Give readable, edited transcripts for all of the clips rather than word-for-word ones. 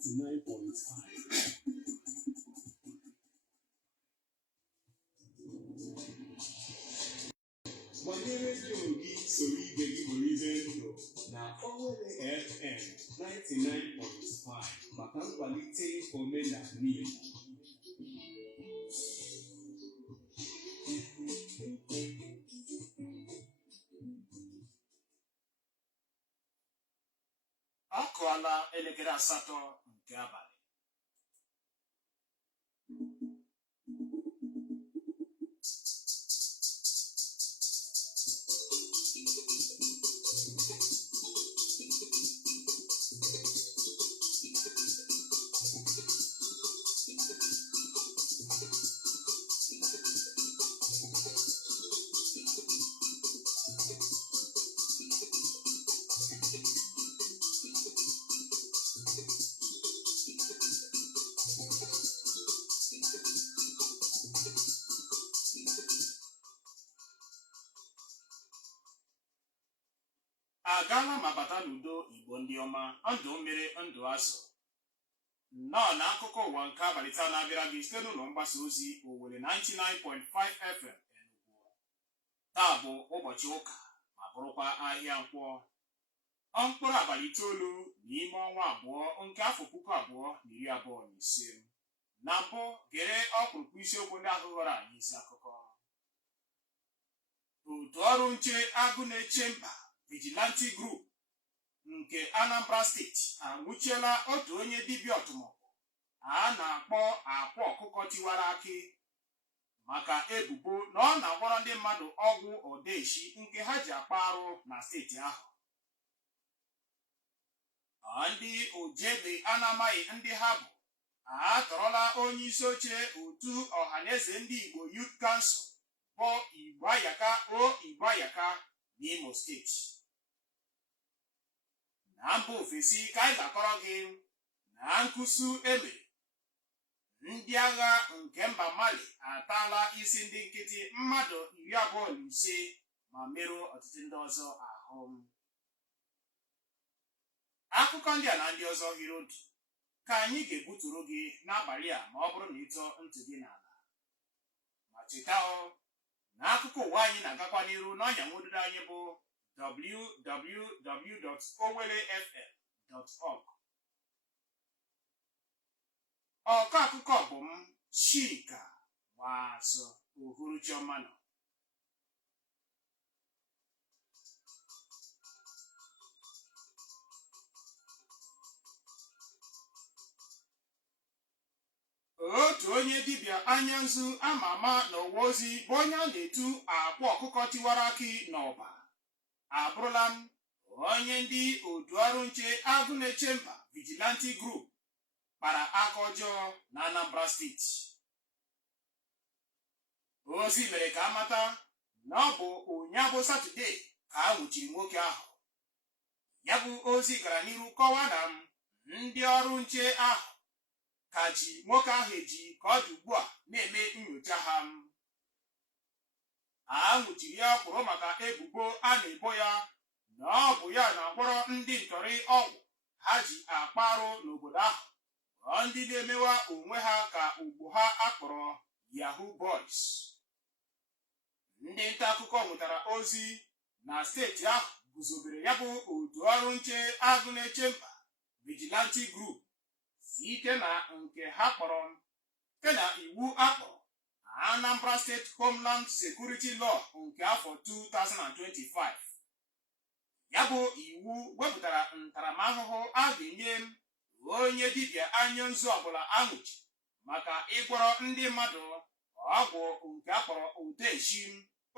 99.5. Gbanye redio gị soro ibe gị bụrụ ibe ndụ na Owerri FM 99.5 maka nkwalite omenala Igbo. Ọ kụọla elekere 8 nke abalị. Agala ma bata n'udo Igbo ndị ọma, ndụ mmiri ndụ azụ. Nnọọ na akụkọ ụwa nke abalị taa na-abịara gị site n'ụlọ mgbasa ozi Owerri 99.5 FM Enugu. Taa bụ ụbọchị ụka ma bụrụkwa ahịa nkwọ. Mkpụrụ abalị 9 n'ime ọnwa abụọ nke afọ 2025. Na mbụ gere ọkpụrụkpụ isiokwu ndị ahụ ghọrọ anyị isi akụkọ. Otu ọrụ nche agụ na-eche mba Vigilante Group nke Anambra steeti anwụchiela otu onye dibịa ọtụmọkpọ a na-akpọ akwa ọkụkọ tiwara akị maka ebubo na ọ na-agwọrọ ndị mmadụ ọgwụ odeshi nke ha ji akpa arụ na steeti ahụ. Ndị ojebe anamaghị ndị ha bụ atọrọla onye isi oche otu ọhaneze ndị Igbo Youth Council bụ Igbayaka n'Imo steeti. Na mba ofesi ka anyị ga-akọrọ gị na nkụsu eme ndị agha nke mba Mali ataala isi ndị nkịtị mmadụ 25 ma merụọ ọtụtụ ndị ọzọ ahụ. Akụkọ ndị a na ndị ọzọ hiri otu ka anyị ga-ebuturu gị n'abalị a ma ọ bụrụ na ịtọ ntị gị n'ala. Ma cheta na akụkọ ụwa anyị na-agakwa n'iru n'ọnya nwododo anyị bụ www.owerrifm.org. Ọkọ akụkọ bụ m Chika Nwazụ Uhuruchioma nọ. Otu onye dibịa anya nzu ama ama n'ọwa ozi bụ onye a na-etu akwa ọkụkọ tiwara akị n'ọba abụrụla m onye ndị otu ọrụ nche agụ na-eche mba Vigilante Group kpara aka ọjọọ na Anambra steeti. Ozi mere ka amata na ọ bụ ụnyaahụ Satọde ka a nwụchiri nwoke ahụ. Ya bụ ozi gara n'iru kọwaa na ndị ọrụ nche ahụ ka ji nwoke ahụ eji ka ọ dị ugbu a na-eme nyocha ha. A nwụchiri ya kwụrụ maka ebubo a na-ebo ya na ọ bụ ya na-agwọrọ ndị ntọrị ọgwụ ha ji akpa arụ n'obodo ahụ, ndị na-emewa onwe ha ka ugbo ha akpọrọ Yahoo Boys. Ndị nta akụkọ nwetara ozi na steeti ahụ guzobere ya bụ otu ọrụ nche agụ na-eche mba Vigilante Group site na nke ha kpọrọ site na iwu akpọrọ Anambra State Homeland Security Law nke afọ 2025. Ya bụ iwu wepụtara ntaramahụhụ a ga-enye onye dibịa anya nzu ọbụla anwụchi maka ịgwọrọ ndị mmadụ ọgwụ nke akpọrọ odeshi,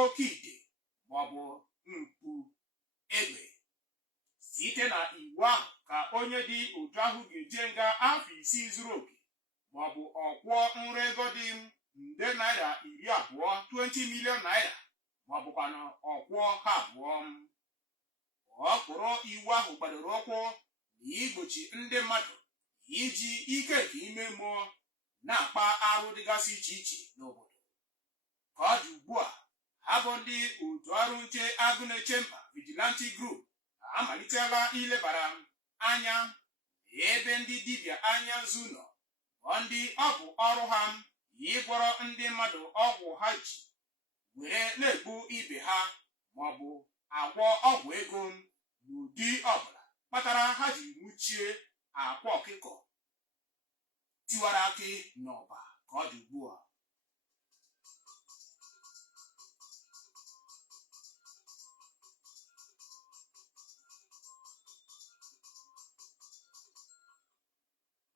oke ite maọbụ mkpu egbe. Site na iwu ahụ ka onye dị otu ahụ ga-eje nga afọ 6 zuru oke maọbụ ọkwụọ nrụ ego dị nde naira 20 20 million naira maọbụkwanụ ọkwụọ ha abụọ. Ọkpụrụ iwu ahụ gbadoro ụkwụ na igbochi ndị mmadụ iji ike nke ime mmụọ na-akpa arụ dịgasị iche iche n'obodo. Ka ọ dị ugbu a, ha bụ ndị otu ọrụ nche agụ na-eche mba Vigilante Group amalitela ilebara anya ebe ndị dibịa anya nzu nọ bụ ndị ọ bụ ọrụ ha ịgwọrọ ndị mmadụ ọgwụ ha ji were na-egbu ibe ha maọbụ agwọ ọgwụ ego n'ụdị ọbụla kpatara ha ji nwụchie akwa ọkụkọ tiwara akị n'ọba ka ọ dị ugbu a.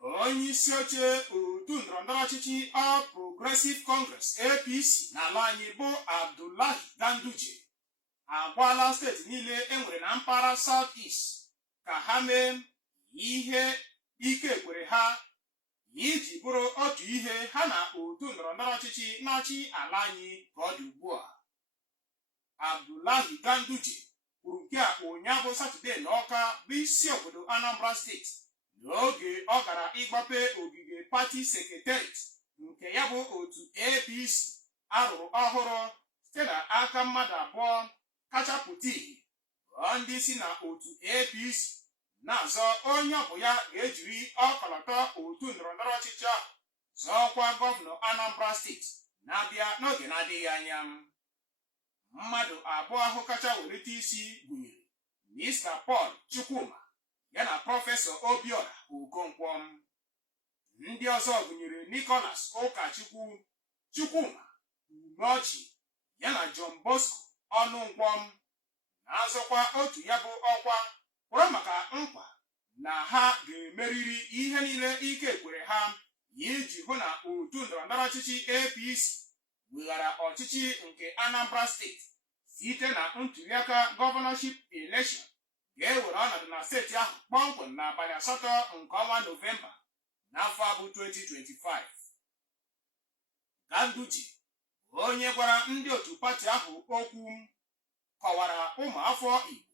Onye isi oche otu ndọrọndọrọ ọchịchị All Progressive Congress APC n'ala anyị bụ Abdullahi Ganduje agwala steeti niile enwere na mpaghara South East ka ha mee ihe ike kwere ha iji bụrụ otu ihe ha na otu ndọrọndọrọ ọchịchị na-achị ala anyị ka ọ dị ugbu a. Abdullahi Ganduje kwuru nke a ụnyaahụ Satọde n'Awka bụ isi obodo Anambra steeti n'oge ọ gara ịgbape ogige pati sekretariat nke ya bụ otu APC arụrụ ọhụrụ site n'aka mmadụ abụọ kacha pụta ìhè ndị si na otu APC na-azọ onye ọ bụ ya ga-ejiri ọkọlọtọ otu ndọrọndọrọ ọchịchị ahụ zọọkwa gọvanọ Anambra steeti na-abịa n'oge na-adịghị anya. Mmadụ abụọ ahụ kacha welite isi gụnyere Mr. Paul Chukwuma ya na Prọfesọ Obiora Okonkwo. Ndị ọzọ gụnyere Nicholas Ụkachukwu Chukwuma Umeoji ya na John Bosco Ọnụnkwọ na-azọkwa otu ya bụ ọkwa kwụrụ maka nkwa na ha ga-emeriri ihe niile ike kwere ha iji hụ na otu ndọrọndọrọ ọchịchị APC weghara ọchịchị nke Anambra steeti site na ntuliaka gọvanọship election ga-ewere ọnọdụ na steeti ahụ kpọmkwem n'abalị 8 nke ọnwa Nọvemba n'afọ abụ 2025. Ganduje onye gwara ndị otu pati ahụ okwu kọwara ụmụafọ Igbo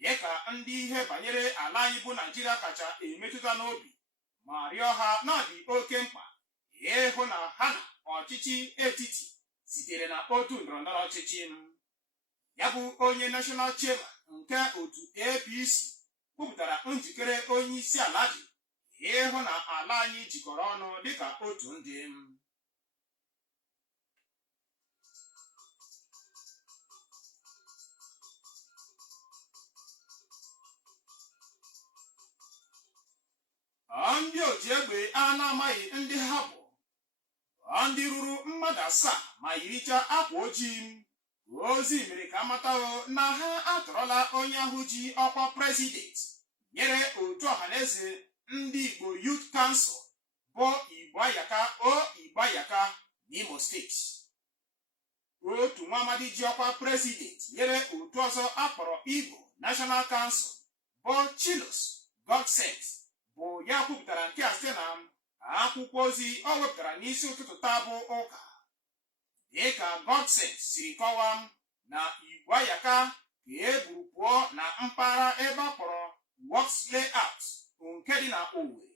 dịka ndị ihe banyere ala anyị bụ Naịjirịa kacha emetụta n'obi ma rịọ ha na ọ dị oke mkpa ịhụ na ha na ọchịchị etiti sitere na otu ndọrọndọrọ ọchịchị. Ya bụ onye national chairman nke otu APC kwupụtara njikere onye isi ala dị ịhụ na ala anyị jikọrọ ọnụ dịka otu ndị. Ndị oji egbe a na-amaghị ndị ha bụ ndị ruru mmadụ 7 ma yiricha akwa ojii ozi mere ka amatahụ na ha atọrọla onye ahụ ji ọkwa prezident nyere otu ọhaneze ndị Igbo Youth Council bụ Igbo Ayaka n'Imo steeti. Otu nwa amadi ji ọkwa prezident nyere otu ọzọ akpọrọ Igbo National Council bụ Chilos Godset bụ ya kwupụtara nke a site na akwụkwọ ozi o wepụtara n'isi ụtụtụ taa bụ ụka. Dịka Godset siri kọwaa na Igbo Ayaka ka e buru pụọ na mpaghara ebe a kpọrọ Works Layout nke dị na Owerri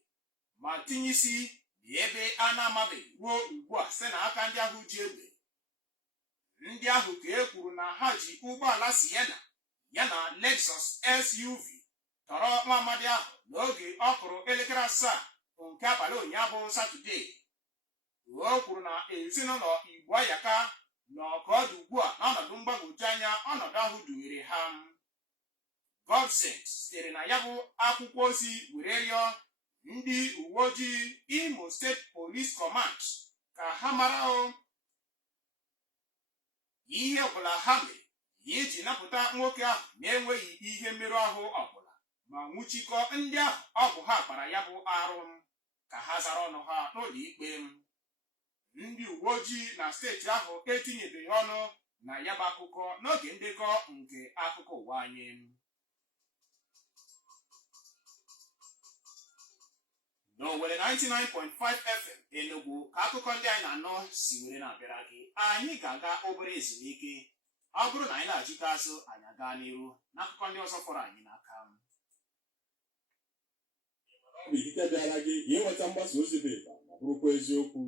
ma tinye isi n'ebe a na-amabeghị ruo ugbu a site n'aka ndị ahụ ji egbe. Ndị ahụ ka e kwuru na ha ji ụgbọala Sienna ya na Lexus SUV tọrọ nwa amadi ahụ n'oge ọ kụrụ elekere 7 nke abalị ụnyaahụ Satọde. O kwuru na ezinụlọ Igbo Ayaka nọ ka ọ dị ugbu a n'ọnọdụ mgbagwoju anya ọnọdụ ahụ dunyere ha. Godset sitere na ya bụ akwụkwọ ozi were rịọ ndị uwe ojii Imo State Police Command ka ha mara ihe ọbụla ha mere iji napụta nwoke ahụ na-enweghị ihe mmerụ ahụ ọbụla ma nwụchikọ ndị ahụ ọ bụ ha kpara ya bụ arụ ka ha zara ọnụ ha n'ụlọ ikpe. Ndị uwe ojii na steeti ahụ etinyebeghị ọnụ na ya bụ akụkọ n'oge ndekọ nke akụkọ ụwa anyị. N'Owerri 99.5 FM Enugu ka akụkọ ndị anyị na-anọ si were na-abịara gị. Anyị ga-aga obere ezumike. Ọ bụrụ na anyị na-ajụta azụ anyị aga n'iru n'akụkọ ndị ọzọ fọrọ anyị n'aka. Ọ bụ ikike bịara gị inweta mgbasa ozi bụ ịba ma bụrụkwa eziokwu.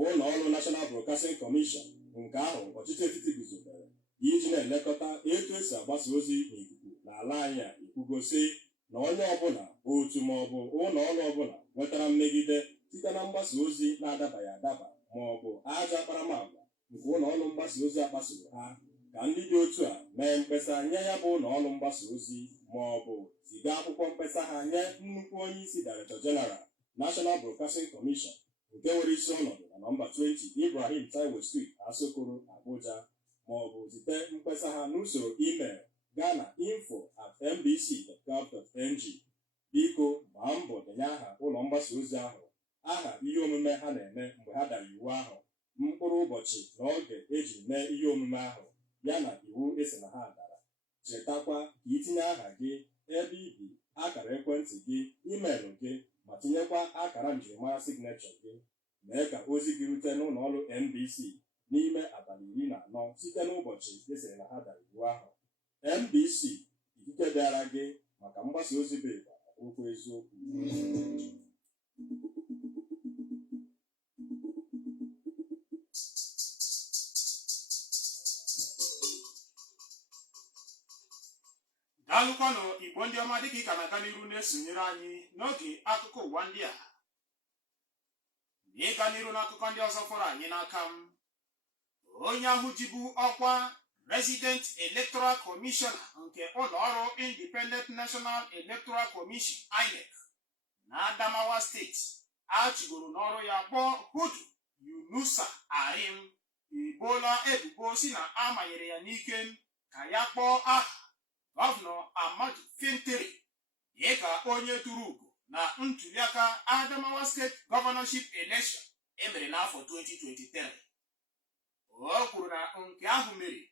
Ụlọ ọrụ National Broadcasting Commission nke ahụ ọchịchị etiti guzobere iji na-elekọta etu esi agbasa ozi n'ikuku n'ala anyị a ikwugosi na onye ọbụla otu ma ọ bụ ụlọ ọrụ ọbụla nwetara mmegide site na mgbasa ozi na-adabaghị adaba ma ọ bụ ajọ akparamagwa nke ụlọ ọrụ mgbasa ozi akpasoro ha, ka ndị dị otu a mee mkpesa nye ya bụ ụlọ ọrụ mgbasa ozi ma ọ bụ ziga akwụkwọ mkpesa ha nye nnukwu onye isi Director General National Broadcasting Commission nke nwere isi ọnọdụ na nọmba 20 Ibrahim Taiwo Street, Asokoro, Abuja, ma ọ bụ zite mkpesa ha n'usoro email gaa na info@nbc.gov.ng. Biko gbaa mbọ denye aha ụlọ mgbasa ozi ahụ, aha ihe omume ha na-eme mgbe ha dara iwu ahụ, mkpụrụ ụbọchị na oge eji mee ihe omume ahụ ya na iwu esi na ha dara. Chetakwa ka itinye aha gị, ebe ibi, akara ekwentị gị, emailụ gị, ma tinyekwa akara njirimara signature gị. Mee ka ozi gị rute n'ụlọ ọrụ NBC n'ime abalị 14 site n'ụbọchị esiri na ha dara iwu ahụ. NBC, ikike bịara gị maka mgbasa ozi bụ ịgba okwu eziokwu. Daalụkwanụ Igbo ndị ọma, dịka ị ka na-aga n'iru na-esonyere anyị n'oge akụkọ ụwa ndị a. N'ịga n'iru n'akụkọ ndị ọzọ fọrọ anyị n'aka m, onye ahụ jibu ọkwa Resident Electoral Commissioner nke ụlọ ọrụ Independent National Electoral Commission (INEC) na Adamawa steeti achịgoro n'ọrụ ya kpọọ Hudu Yunusa Arim ebola ebubo si na amanyere ya n'ike ka ya kpọọ aha Gọvanọ Ahmadu Fintiri dịka onye tụrụ ugo na ntuliaka Adamawa State Governorship Election emere n'afọ 2023. O kwuru na nke ahụ mere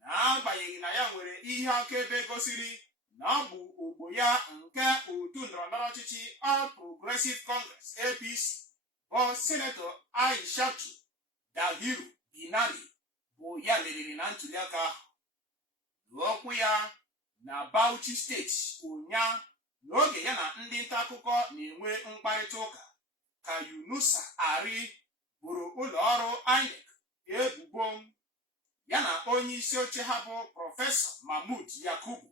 n'agbanyeghị na ya nwere ihe akaebe gosiri na ọ bụ ogbo ya nke otu ndọrọndọrọ ọchịchị All Progressive Congress (APC) bụ Senetọ Aishatu Dahiru Binani bụ ya meriri na ntuliaka ahụ. N'okwu ya na Bauchi steeti ụnyaahụ n'oge ya na ndị nta akụkọ na-enwe mkparịta ụka, ka Yunusa Ari boro ụlọ ọrụ INEC ebubo ya na onye isi oche ha bụ Prọfesọ Mahmood Yakubu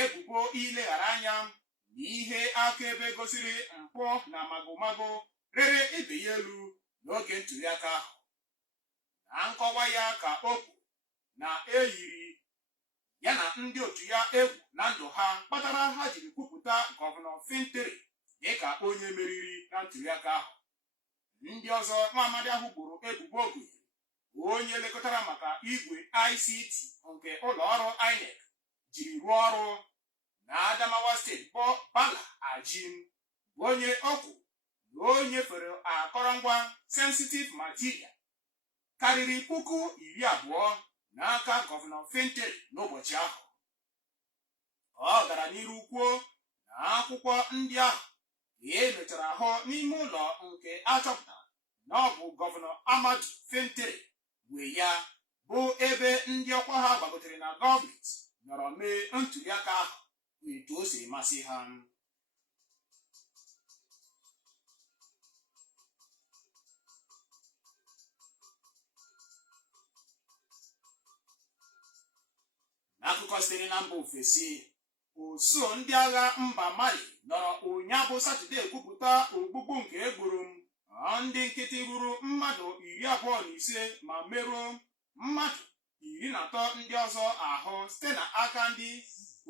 ebubo ileghara anya na ihe akaebe gosiri mpụ na magomago rere ibe ya elu n'oge ntuliaka ahụ. Na nkọwa ya ka o kwuru na eyiri ya na ndị otu ya egwu na ndụ ha kpatara ha jiri kwupụta Gọvanọ Fintiri dịka onye meriri na ntuliaka ahụ. Ndị ọzọ nwa amadi ahụ gburu ebubo gụnyere onye lekọtara maka igwe ICT nke ụlọ ọrụ INEC jiri rụọ ọrụ na Adamawa steeti bụ Bala Ajim, bụ onye okwu na o nyefere akọrọngwa sensitive material karịrị 20,000 n'aka Gọvanọ Fintiri n'ụbọchị ahụ. Ọ gara n'iru kwuo na akwụkwọ ndị ahụ emechara ahụ n'ime ụlọ nke achọpụtara na ọ bụ Gọvanọ Ahmadu Fintiri nwe ya, bụ ebe ndị ọkwa ha gbagotere na gọọmenti nọrọ mee ntuliaka ahụ etu o siri masị ha. N'akụkọ sitere na mba ofesi, ụsụ ndị agha mba Mali nọrọ ụnyaahụ bụ Satọde ekwupụta ogbugbu nke egburu ndị nkịtị ruru mmadụ 25 ma merụọ mmadụ 13 ndị ọzọ ahụ site na aka ndị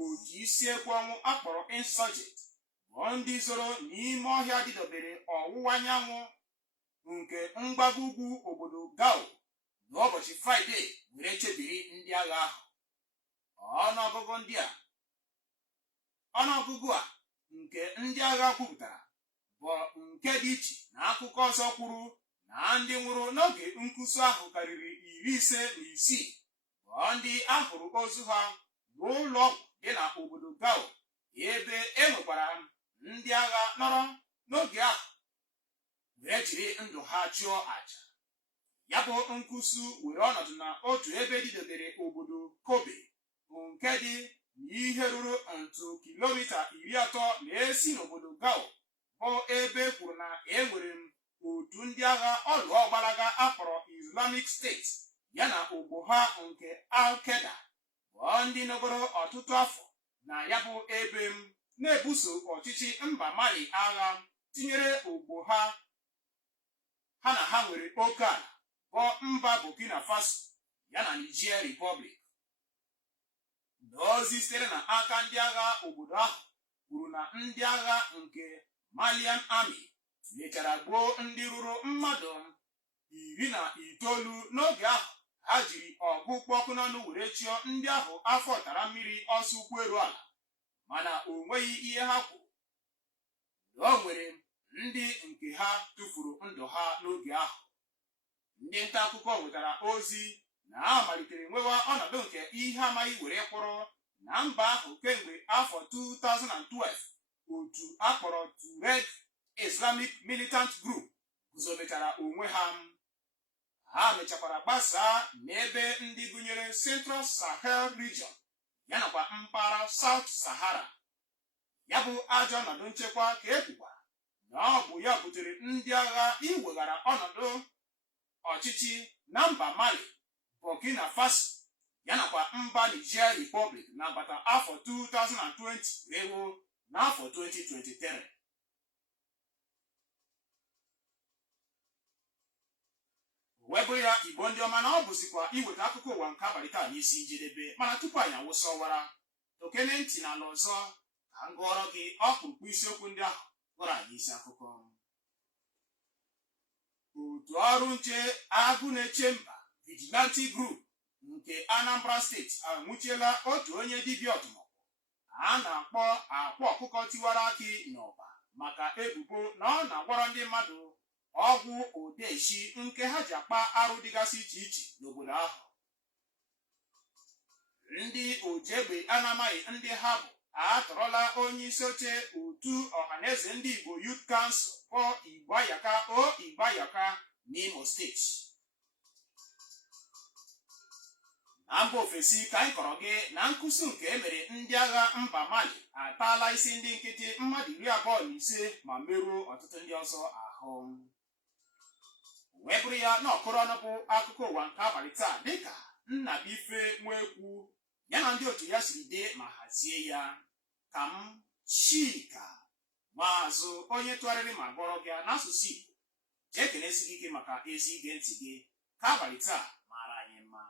otu isi ekwu ọnwụ akpọrọ insurgent, bụ ndị zoro n'ime ọhịa dịdobere ọwụwa anyanwụ nke mgbago ugwu obodo Gao n'ụbọchị Fraịde were chebiri ndị agha ahụ. Ọnụọgụgụ a nke ndị agha kwupụtara bụ nke dị iche na akụkọ ọzọ kwuru na ndị nwụrụ n'oge nkwụsị ahụ karịrị 56, bụ ndị ahụrụ ozu ha n'ụlọ ọgwụ dị na obodo Gao, ebe e nwekwara ndị agha nọrọ n'oge ahụ wee jiri ndụ ha chụọ àjà. Ya bụ nkwụsị were ọnọdụ na otu ebe dịdobere obodo Kobe, nke dị n'ihe ruru ntụ kilomita 30 na-esi n'obodo Gao, bụ ebe kwuru na enwere otu ndị agha ọlụọ gbalaga akpọrọ Islamic State ya na ogbo ha nke Al-Qaeda, bụ ndị nọgoro ọtụtụ afọ na ya bụ ebe na-ebuso ọchịchị mba Mali agha, tinyere ogbo ha na ha nwere oke ala bụ mba Burkina Faso ya na Niger Republic. N'ozi sitere n'aka ndị agha obodo ahụ kwuru na ndị agha nke Malian Army mechara gbuo ndị ruru mmadụ 19 n'oge ahụ ha jiri ọgụ kpụ ọkụ n'ọnụ were chịọ ndị ahụ afọ tara mmiri ọsọ ụkwụ eru ala, mana o nweghị ihe ha kwuru na o nwere ndị nke ha tụfuru ndụ ha n'oge ahụ. Ndị nta akụkọ nwetara ozi na ha malitere nwewa ọnọdụ nke ihe amaghị were kpọrọ na mba ahụ kemgbe afọ 2012 otu akpọrọ Tuareg Islamic Militant Group guzobetara onwe ha. Ha mechakwara gbasaa n'ebe ndị gụnyere Central Sahel Region ya nakwa mpaghara South Sahara. Ya bụ ajọ ọnọdụ nchekwa ka ekwukwara na ọ bụ ya butere ndị agha iweghara ọnọdụ ọchịchị na mba Mali, Burkina Faso ya nakwa mba Niger Republic n'agbata afọ 2020 ruo n'afọ 2023. Webụ ya Igbo ndị ọma, na ọ bụzikwa iweta akụkọ ụwa nke abalị taa n'isi njedebe, mana tupu anyị awụsa ọwara tokene ntị n'ala ọzọ ka m gụọrọ gị ọkpụrụkpụ isiokwu ndị ahụ gụrụ anyị isi akụkọ. Otu ọrụ nche agụ na-eche mba Vigilante Group nke Anambra steeti anwụchiela otu onye dibịa ọdụmọgwụ a na-akpọ akwa ọkụkọ tiwara akị n'ọba maka ebubo na ọ na-agwọrọ ndị mmadụ ọgwụ odeshi nke ha ji akpa arụ dịgasị iche iche n'obodo ahụ. Ndị ojegbe anamaghị ndị ha bụ atọrọla onye isi oche otu ọhaneze ndị Igbo Youth Council bụ Igbayaka n'Imo steeti. Na mba ofesi ka anyị kọrọ gị na nkụsi nke emere ndị agha mba Mali ataala isi ndị nkịtị mmadụ 25 ma merụọ ọtụtụ ndị ọzọ ahụ. Wee bụrụ ya na ọkụrụ ọnụ bụ akụkọ ụwa nke abalị taa dịka Nnabife Nwekwu ya na ndị otu ya siri dee ma hazie ya. Ka m Chika Maazụ onye tụgharịrị ma gọrọ gị n'asụsụ Igbo jee kenesi gị ike maka ezi ige ntị gị. Ka abalị taa mara anyị mma.